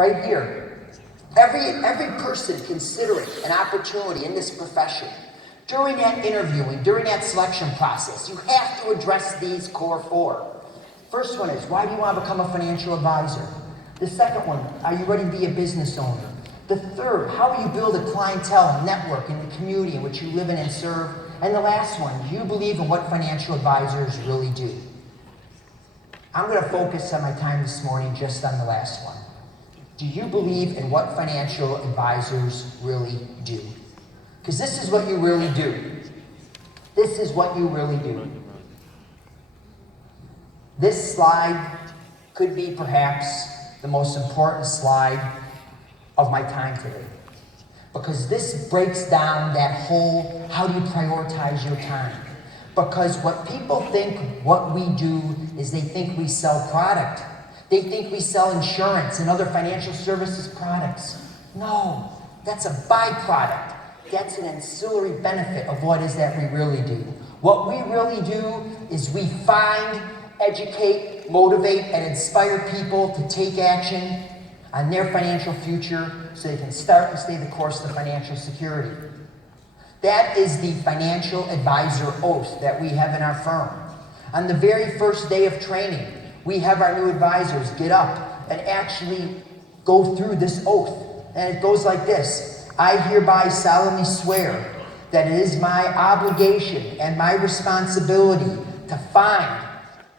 right here. Every person considering an opportunity in this profession, during that interviewing, during that selection process, you have to address these core four. First one is, why do you want to become a financial advisor? The second one, are you ready to be a business owner? The third, how will you build a clientele and network in the community in which you live in and serve? And the last one, do you believe in what financial advisors really do? I'm going to focus on my time this morning just on the last one. Do you believe in what financial advisors really do? Because this is what you really do. This is what you really do. This slide could be perhaps the most important slide of my time today. Because this breaks down that whole, how do you prioritize your time? Because what people think what we do is they think we sell product. They think we sell insurance and other financial services products. No, that's a byproduct. That's an ancillary benefit of what is that we really do. What we really do is we find, educate, motivate, and inspire people to take action on their financial future so they can start and stay the course to financial security. That is the financial advisor oath that we have in our firm. On the very first day of training, we have our new advisors get up and actually go through this oath. And it goes like this: I hereby solemnly swear that it is my obligation and my responsibility to find,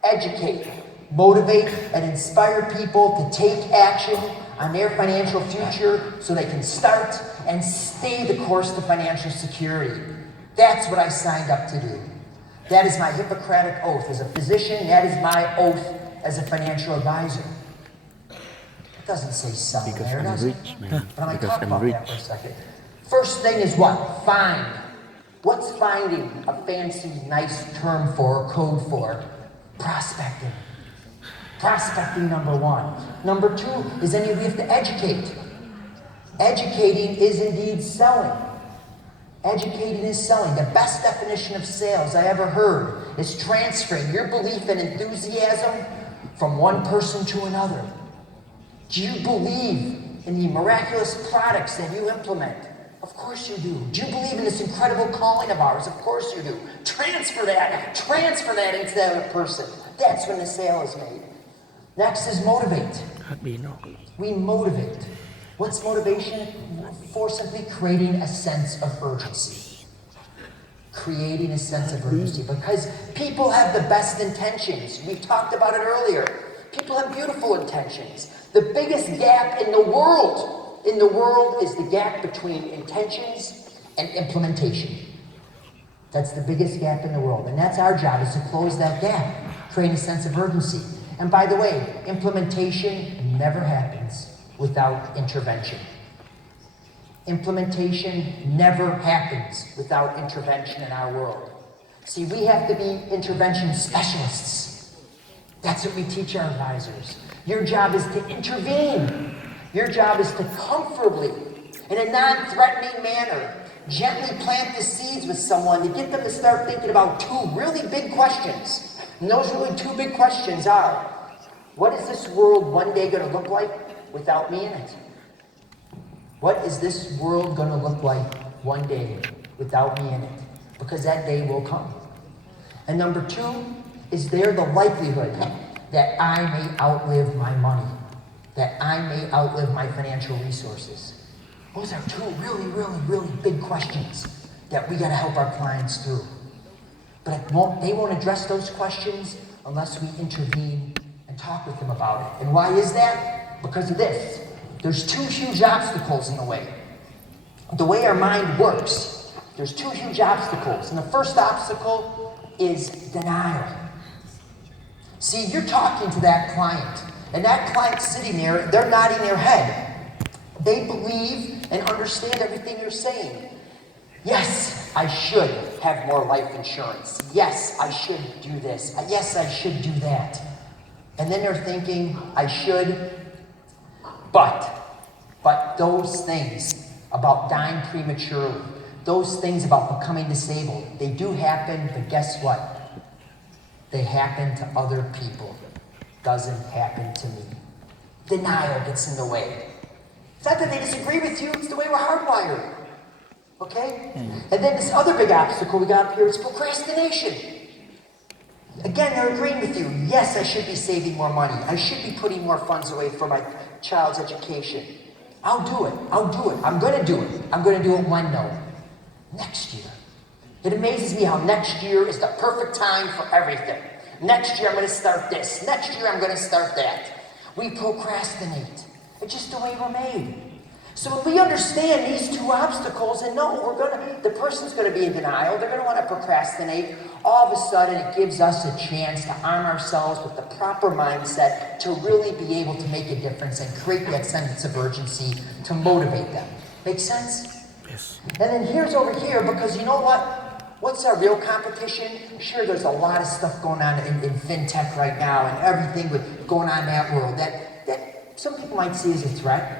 educate, motivate, and inspire people to take action on their financial future so they can start and stay the course to financial security. That's what I signed up to do. That is my Hippocratic oath as a physician. That is my oath as a financial advisor. It doesn't say some there, does it? But I'm going to talk about that for a second. First thing is what? Find. What's finding? A fancy, nice term for, or code for? Prospecting. Prospecting, number one. Number two is then we have to educate. Educating is indeed selling. Educating is selling. The best definition of sales I ever heard is transferring your belief and enthusiasm from one person to another. Do you believe in the miraculous products that you implement? Of course you do. Do you believe in this incredible calling of ours? Of course you do. Transfer that into that other person. That's when the sale is made. Next is motivate. We motivate. What's motivation for? Simply creating a sense of urgency. Creating a sense of urgency. Because people have the best intentions. We talked about it earlier. People have beautiful intentions. The biggest gap in the world is the gap between intentions and implementation. That's the biggest gap in the world. And that's our job, is to close that gap, create a sense of urgency. And by the way, implementation never happens without intervention. Implementation never happens without intervention in our world. See, we have to be intervention specialists. That's what we teach our advisors. Your job is to intervene. Your job is to comfortably, in a non-threatening manner, gently plant the seeds with someone to get them to start thinking about two really big questions. And those really two big questions are, what is this world one day going to look like without me in it? What is this world going to look like one day without me in it? Because that day will come. And number two, is there the likelihood that I may outlive my money? That I may outlive my financial resources? Those are two really, really, really big questions that we got to help our clients through. But they won't address those questions unless we intervene and talk with them about it. And why is that? Because of this. There's two huge obstacles in the way. The way our mind works, there's two huge obstacles. And the first obstacle is denial. See, you're talking to that client, and that client's sitting there, they're nodding their head. They believe and understand everything you're saying. Yes, I should have more life insurance. Yes, I should do this. Yes, I should do that. And then they're thinking, I should, but those things about dying prematurely, those things about becoming disabled, they do happen, but guess what? They happen to other people. Doesn't happen to me. Denial gets in the way. It's not that they disagree with you, it's the way we're hardwired. Okay? And then this other big obstacle we got up here is procrastination. Again, they're agreeing with you. Yes, I should be saving more money. I should be putting more funds away for my child's education. I'll do it. I'm going to do it. I'm going to do it when? No. Next year. It amazes me how next year is the perfect time for everything. Next year I'm going to start this. Next year I'm going to start that. We procrastinate. It's just the way we're made. So if we understand these two obstacles, and no, the person's going to be in denial, they're going to want to procrastinate, all of a sudden it gives us a chance to arm ourselves with the proper mindset to really be able to make a difference and create that sense of urgency to motivate them. Make sense? Yes. And then here's over here, because you know what? What's our real competition? Sure, there's a lot of stuff going on in fintech right now and everything going on in that world that some people might see as a threat.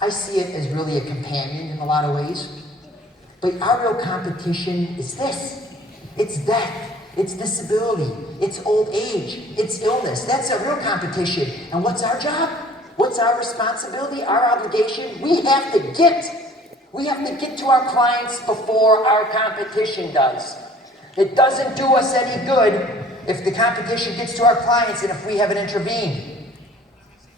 I see it as really a companion in a lot of ways. But our real competition is this. It's death. It's disability. It's old age. It's illness. That's our real competition. And what's our job? What's our responsibility? Our obligation? We have to get to our clients before our competition does. It doesn't do us any good if the competition gets to our clients and if we haven't intervened.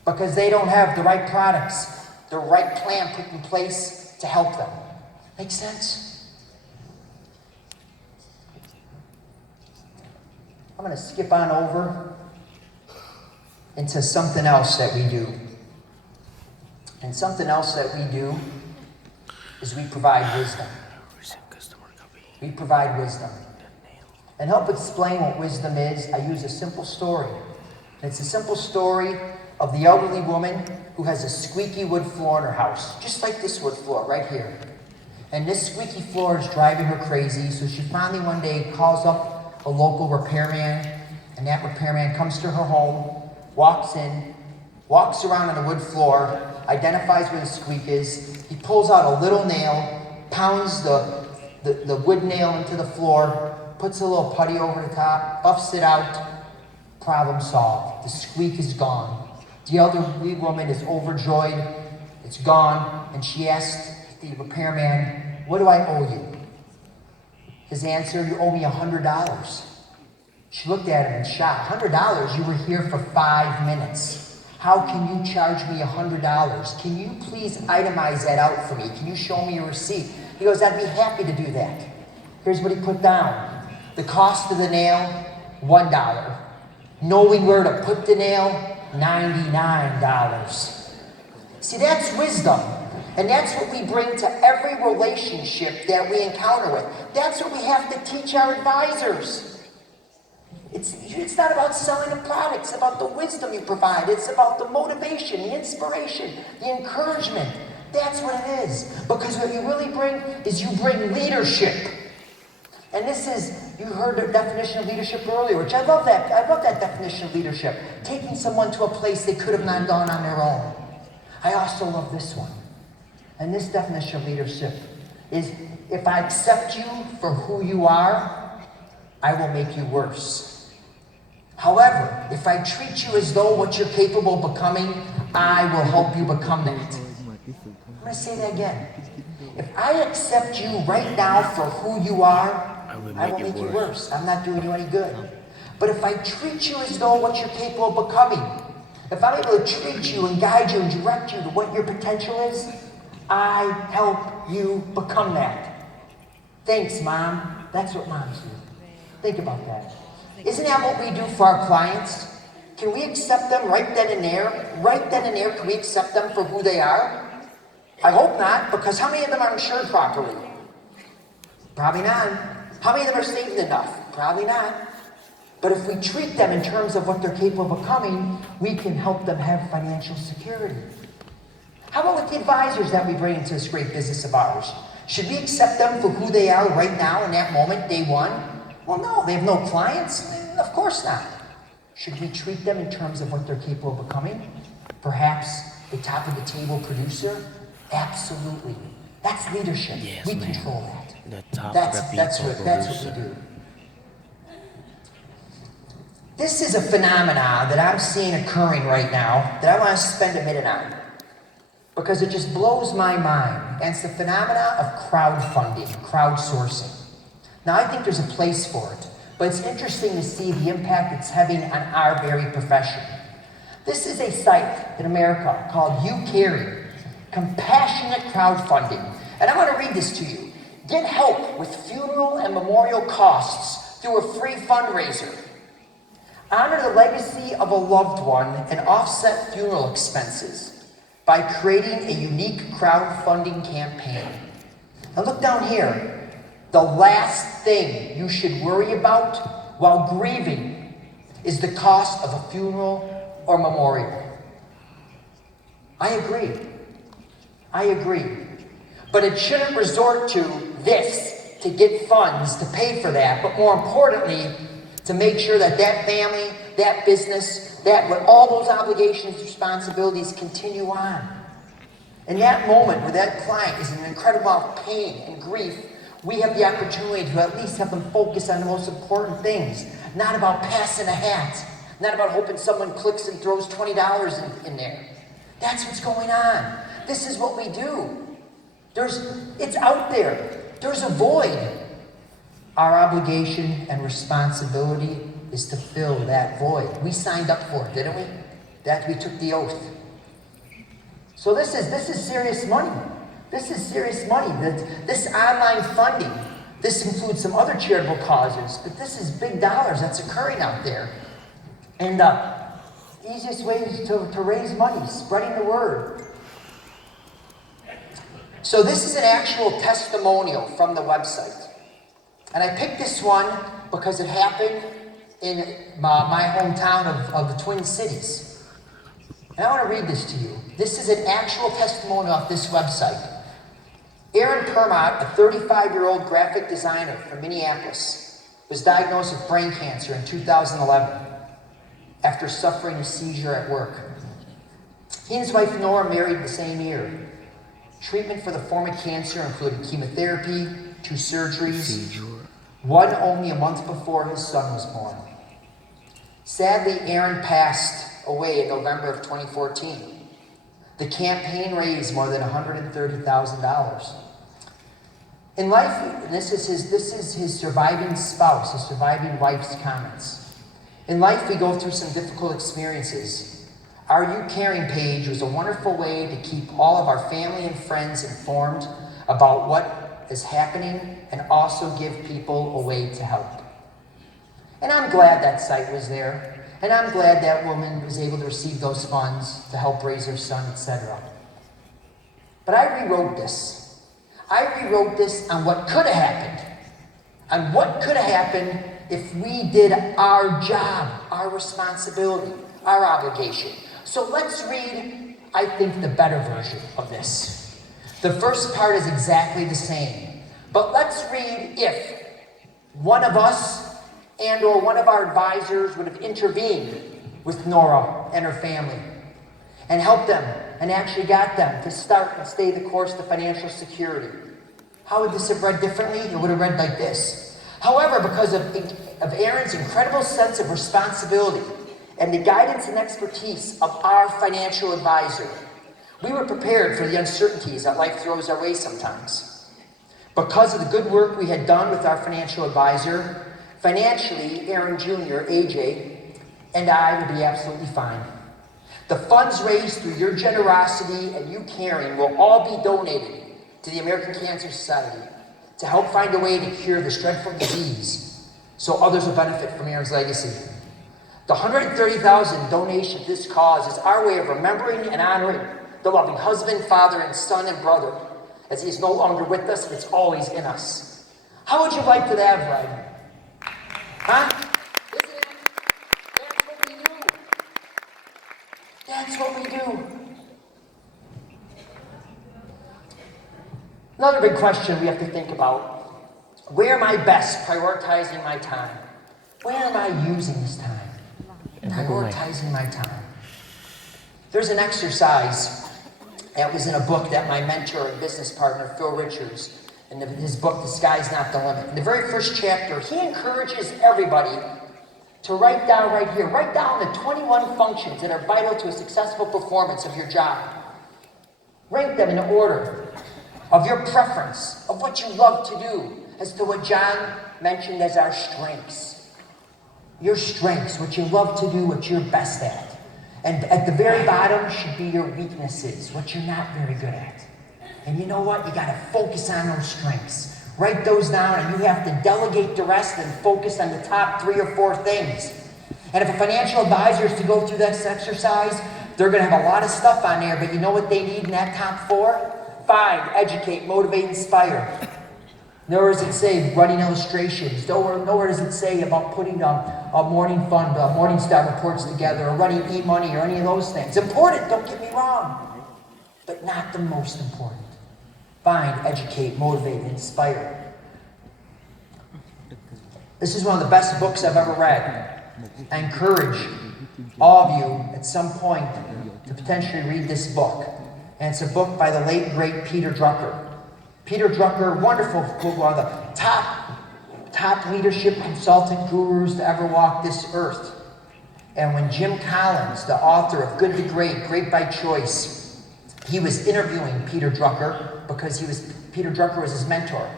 Because they don't have the right products, the right plan put in place to help them. Make sense? I'm going to skip on over into something else that we do. And something else that we do is we provide wisdom. We provide wisdom. And help explain what wisdom is, I use a simple story. And it's a simple story of the elderly woman who has a squeaky wood floor in her house, just like this wood floor right here. And this squeaky floor is driving her crazy, so she finally one day calls up a local repairman, and that repairman comes to her home, walks in, walks around on the wood floor, identifies where the squeak is. He pulls out a little nail, pounds the wood nail into the floor, puts a little putty over the top, buffs it out, problem solved. The squeak is gone. The elderly woman is overjoyed. It's gone. And she asked the repairman, "What do I owe you?" His answer, "You owe me $100. She looked at him in shock. $100? You were here for 5 minutes. How can you charge me $100? Can you please itemize that out for me? Can you show me a receipt?" He goes, "I'd be happy to do that." Here's what he put down. The cost of the nail, $1. Knowing where to put the nail, $99. See, that's wisdom. And that's what we bring to every relationship that we encounter with. That's what we have to teach our advisors. It's not about selling a product. It's about the wisdom you provide. It's about the motivation, the inspiration, the encouragement. That's what it is. Because what you really bring is you bring leadership. And this is, you heard the definition of leadership earlier, which I love that. I love that definition of leadership. Taking someone to a place they could have not gone on their own. I also love this one. And this definition of leadership is, if I accept you for who you are, I will make you worse. However, if I treat you as though what you're capable of becoming, I will help you become that. I'm going to say that again. If I accept you right now for who you are, I will make you worse. I'm not doing you any good. But if I treat you as though what you're capable of becoming, if I'm able to treat you and guide you and direct you to what your potential is, I help you become that. Thanks, Mom. That's what moms do. Think about that. Isn't that what we do for our clients? Can we accept them right then and there? Right then and there, can we accept them for who they are? I hope not, because how many of them are insured properly? Probably not. How many of them are saved enough? Probably not. But if we treat them in terms of what they're capable of becoming, we can help them have financial security. How about with the advisors that we bring into this great business of ours? Should we accept them for who they are right now in that moment, day one? Well, no, they have no clients. Of course not. Should we treat them in terms of what they're capable of becoming? Perhaps a top of the table producer? Absolutely. That's leadership. Yes, we man. control that. That's what we do. This is a phenomenon that I'm seeing occurring right now that I want to spend a minute on. because it just blows my mind. And it's the phenomena of crowdfunding, crowdsourcing. Now, I think there's a place for it, but it's interesting to see the impact it's having on our very profession. This is a site in America called You Carry, Compassionate Crowdfunding. And I want to read this to you. Get help with funeral and memorial costs through a free fundraiser. Honor the legacy of a loved one and offset funeral expenses by creating a unique crowdfunding campaign. Now look down here. The last thing you should worry about while grieving is the cost of a funeral or memorial. I agree. But it shouldn't resort to this to get funds to pay for that, but more importantly, to make sure that that family, that business, that all those obligations, responsibilities continue on. In that moment where that client is in an incredible amount of pain and grief, we have the opportunity to at least have them focus on the most important things. Not about passing a hat. Not about hoping someone clicks and throws $20 in there. That's what's going on. This is what we do. It's out there. There's a void. Our obligation and responsibility is to fill that void. We signed up for it, didn't we? That we took the oath. So this is serious money. This is serious money. This online funding, this includes some other charitable causes, but this is big dollars that's occurring out there. And the easiest way is to raise money, spreading the word. So this is an actual testimonial from the website. And I picked this one because it happened in my hometown of the Twin Cities. And I want to read this to you. This is an actual testimonial off this website. Aaron Permott, a 35-year-old graphic designer from Minneapolis, was diagnosed with brain cancer in 2011 after suffering a seizure at work. He and his wife Nora married the same year. Treatment for the form of cancer included chemotherapy, 2 surgeries, one only a month before his son was born. Sadly, Aaron passed away in November of 2014. The campaign raised more than $130,000. In life, and this is his surviving spouse, his surviving wife's comments. In life, we go through some difficult experiences. Our You Caring page was a wonderful way to keep all of our family and friends informed about what is happening and also give people a way to help. And I'm glad that site was there. And I'm glad that woman was able to receive those funds to help raise her son, etc. But I rewrote this. I rewrote this on what could have happened. On what could have happened if we did our job, our responsibility, our obligation. So let's read, I think, the better version of this. The first part is exactly the same. But let's read if one of us and or one of our advisors would have intervened with Nora and her family and helped them and actually got them to start and stay the course to financial security. How would this have read differently? It would have read like this. However, because of Aaron's incredible sense of responsibility and the guidance and expertise of our financial advisor, we were prepared for the uncertainties that life throws our way sometimes. Because of the good work we had done with our financial advisor, financially, Aaron Jr., AJ, and I will be absolutely fine. The funds raised through your generosity and you caring will all be donated to the American Cancer Society to help find a way to cure this dreadful disease so others will benefit from Aaron's legacy. The $130,000 donation to this cause is our way of remembering and honoring the loving husband, father, and son and brother, as he is no longer with us, but it's always in us. How would you like to have read? Huh? Isn't it? That's what we do. That's what we do. Another big question we have to think about. Where am I best prioritizing my time? Where am I using this time? Prioritizing my time. There's an exercise that was in a book that my mentor and business partner, Phil Richards, in his book, The Sky's Not the Limit. In the very first chapter, he encourages everybody to write down right here, write down the 21 functions that are vital to a successful performance of your job. Rank them in order of your preference, of what you love to do, as to what John mentioned as our strengths. Your strengths, what you love to do, what you're best at. And at the very bottom should be your weaknesses, what you're not very good at. And you know what? You got to focus on those strengths. Write those down, and you have to delegate the rest and focus on the top 3 or 4 things. And if a financial advisor is to go through this exercise, they're going to have a lot of stuff on there, but you know what they need in that top 4? Find, educate, motivate, inspire. Nowhere does it say running illustrations. Nowhere does it say about putting a morning fund, Morningstar reports together, or running e-money, or any of those things. Important, don't get me wrong, but not the most important. Find, educate, motivate, inspire. This is one of the best books I've ever read. I encourage all of you at some point to potentially read this book. And it's a book by the late, great Peter Drucker. Peter Drucker, wonderful, one of the top leadership consultant gurus to ever walk this earth. And when Jim Collins, the author of Good to Great, Great by Choice, he was interviewing Peter Drucker because Peter Drucker was his mentor.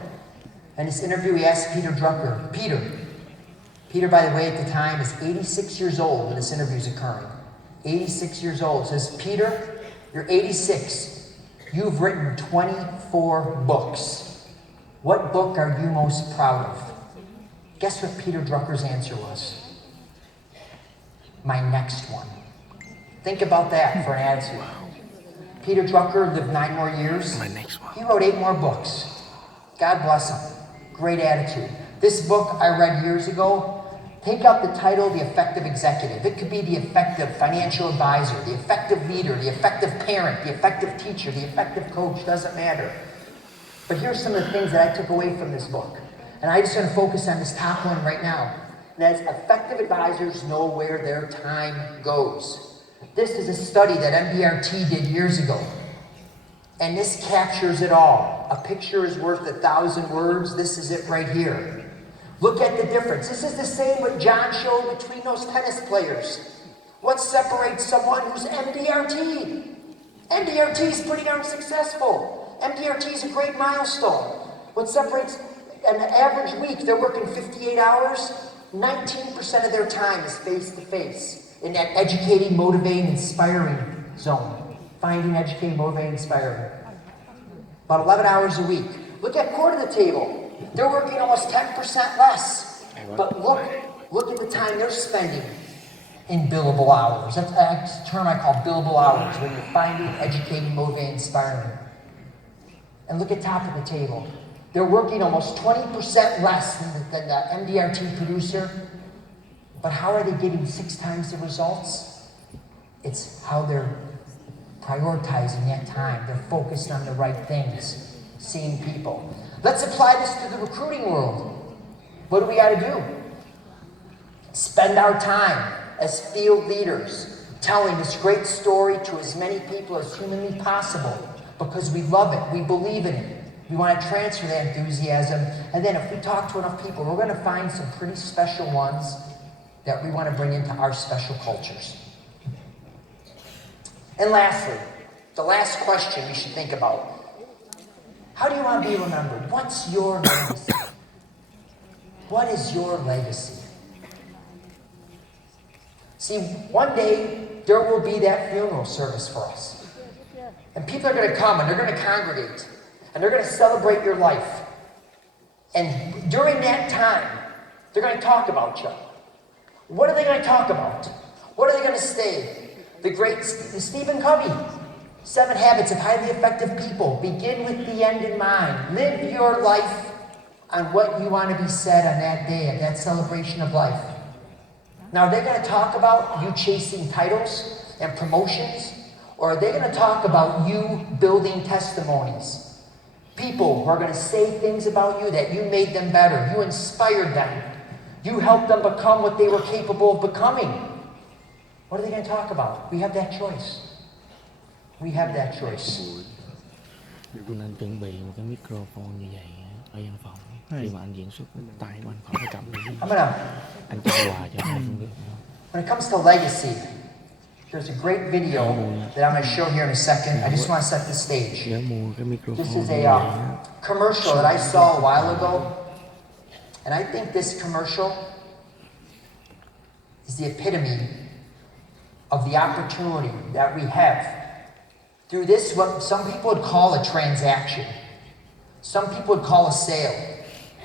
In this interview, he asked Peter Drucker, Peter, by the way, at the time is 86 years old when this interview is occurring. 86 years old. Says, Peter, you're 86. You've written 24 books. What book are you most proud of? Guess what Peter Drucker's answer was? My next one. Think about that for an attitude. Peter Drucker lived 9 more years. My next one. He wrote 8 more books. God bless him. Great attitude. This book I read years ago, take out the title, The Effective Executive. It could be the effective financial advisor, the effective leader, the effective parent, the effective teacher, the effective coach, doesn't matter. But here's some of the things that I took away from this book. And I just want to focus on this top one right now. And that's effective advisors know where their time goes. This is a study that MDRT did years ago. And this captures it all. A picture is worth 1,000 words. This is it right here. Look at the difference. This is the same what John showed between those tennis players. What separates someone who's MDRT? MDRT is pretty darn successful. MDRT is a great milestone. What separates an average week, they're working 58 hours. 19% of their time is face-to-face in that educating, motivating, inspiring zone. Finding, educating, motivating, inspiring. About 11 hours a week. Look at core to the table. They're working almost 10% less. But look at the time they're spending in billable hours. That's a term I call billable hours, when you're finding, educating, motivating, inspiring. And look at top of the table. They're working almost 20% less than the MDRT producer. But how are they getting 6 times the results? It's how they're prioritizing that time. They're focused on the right things, seeing people. Let's apply this to the recruiting world. What do we got to do? Spend our time as field leaders telling this great story to as many people as humanly possible because we love it, we believe in it. We want to transfer that enthusiasm. And then if we talk to enough people, we're going to find some pretty special ones that we want to bring into our special cultures. And lastly, the last question you should think about. How do you want to be remembered? What's your legacy? What is your legacy? See, one day there will be that funeral service for us. And people are going to come and they're going to congregate. And they're going to celebrate your life. And during that time, they're going to talk about you. What are they going to talk about? What are they going to say? The great Stephen Covey, 7 Habits of Highly Effective People. Begin with the end in mind. Live your life on what you want to be said on that day, at that celebration of life. Now, are they going to talk about you chasing titles and promotions? Or are they going to talk about you building testimonies? People who are going to say things about you that you made them better. You inspired them. You helped them become what they were capable of becoming. What are they going to talk about? We have that choice. We have that choice. Anh nên chuẩn bị một cái microphone như vậy ở văn phòng. Khi mà anh diễn xuất tại văn phòng phải cầm lên. Anh cho quà cho ai cũng được. When it comes to legacy, There's a great video that I'm going to show here in a second. I just want to set the stage. Nhớ mua cái This microphone is như a vậy á. commercial that I saw a while ago, and I think this commercial is the epitome of the opportunity that we have through this, what some people would call a transaction. Some people would call a sale.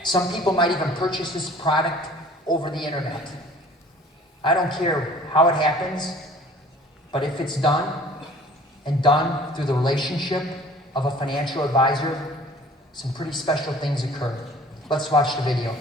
Some people might even purchase this product over the internet. I don't care how it happens, but if it's done, and done through the relationship of a financial advisor, some pretty special things occur. Let's watch the video.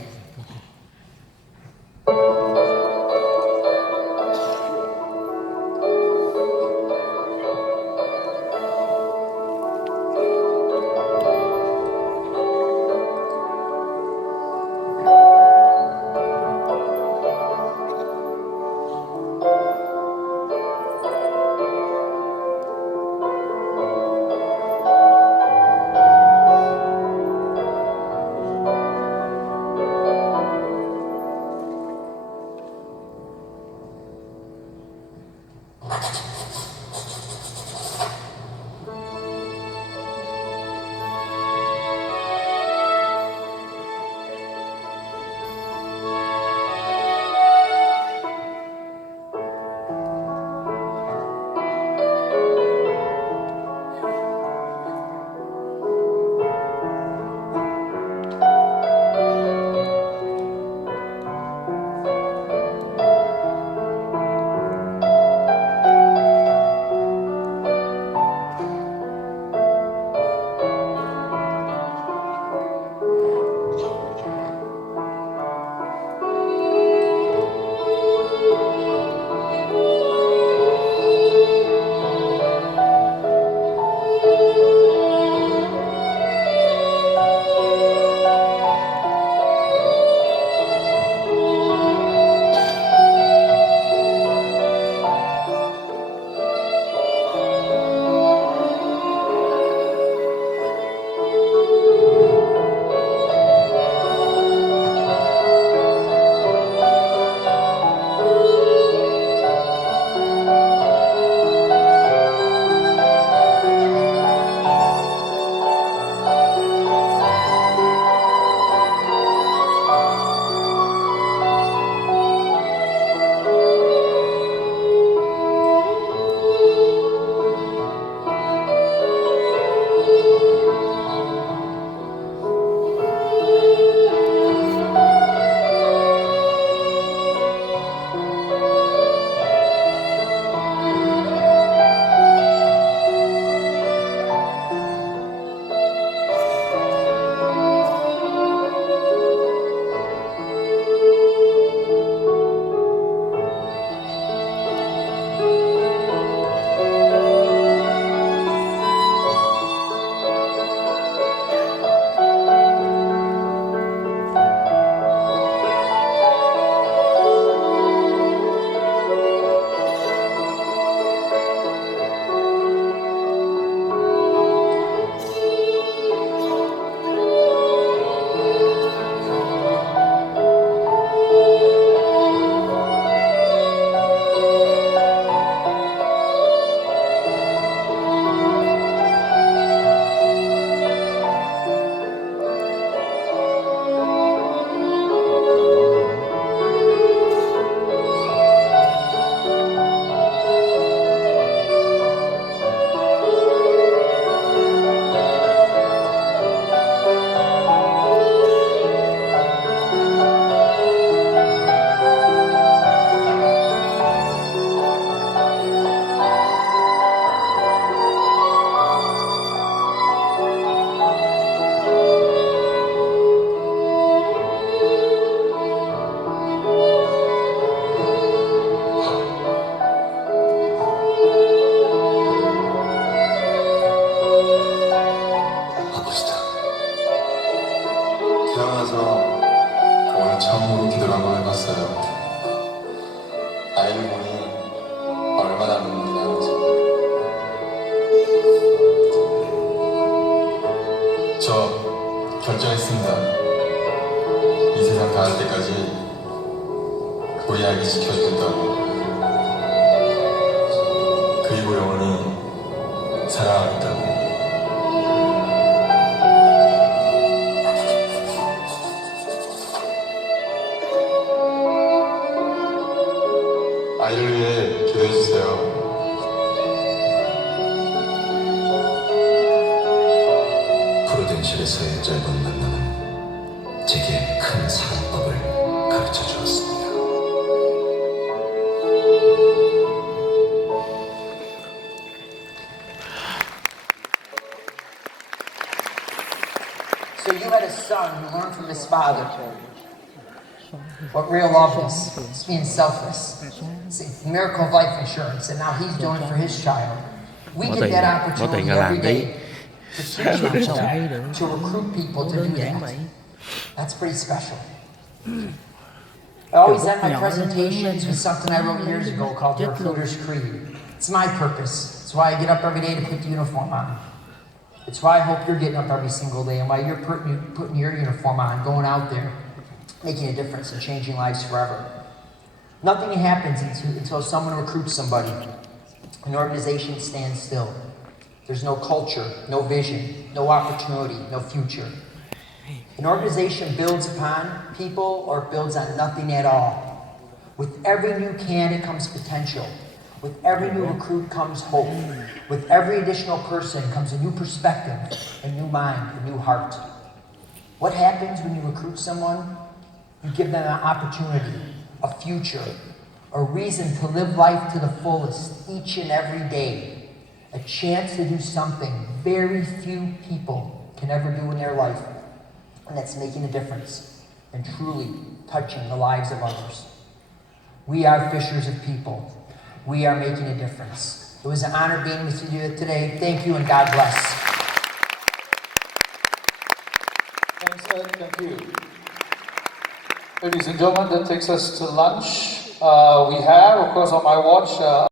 결정했습니다. 이 세상 닿을 때까지 우리 아기 지켜준다고. 그리고 영원히 사랑하겠다고. 아이를 위해 기도해주세요. 프로덴셜에서의 짧은 만남은 제게 큰 사랑법을 가르쳐 주었습니다. So you had a son who learned from his father what real love is. It's being selfless. It's the miracle of life insurance, and now he's doing it for his child. We get that opportunity every day to teach people, to recruit people to do that. That's pretty special. I always end my presentations with something I wrote years ago called the Recruiter's Creed. It's my purpose. It's why I get up every day to put the uniform on. It's why I hope you're getting up every single day, and why you're putting your uniform on, going out there, making a difference and changing lives forever. Nothing happens until someone recruits somebody. An organization stands still. There's no culture, no vision, no opportunity, no future. An organization builds upon people or builds on nothing at all. With every new candidate comes potential. With every new recruit comes hope. With every additional person comes a new perspective, a new mind, a new heart. What happens when you recruit someone? You give them an opportunity, a future, a reason to live life to the fullest each and every day. A chance to do something very few people can ever do in their life, and that's making a difference and truly touching the lives of others. We are fishers of people. We are making a difference. It was an honor being with you today. Thank you, and God bless. Thanks, Ed. Thank you. Ladies and gentlemen, that takes us to lunch. We have, of course, on my watch,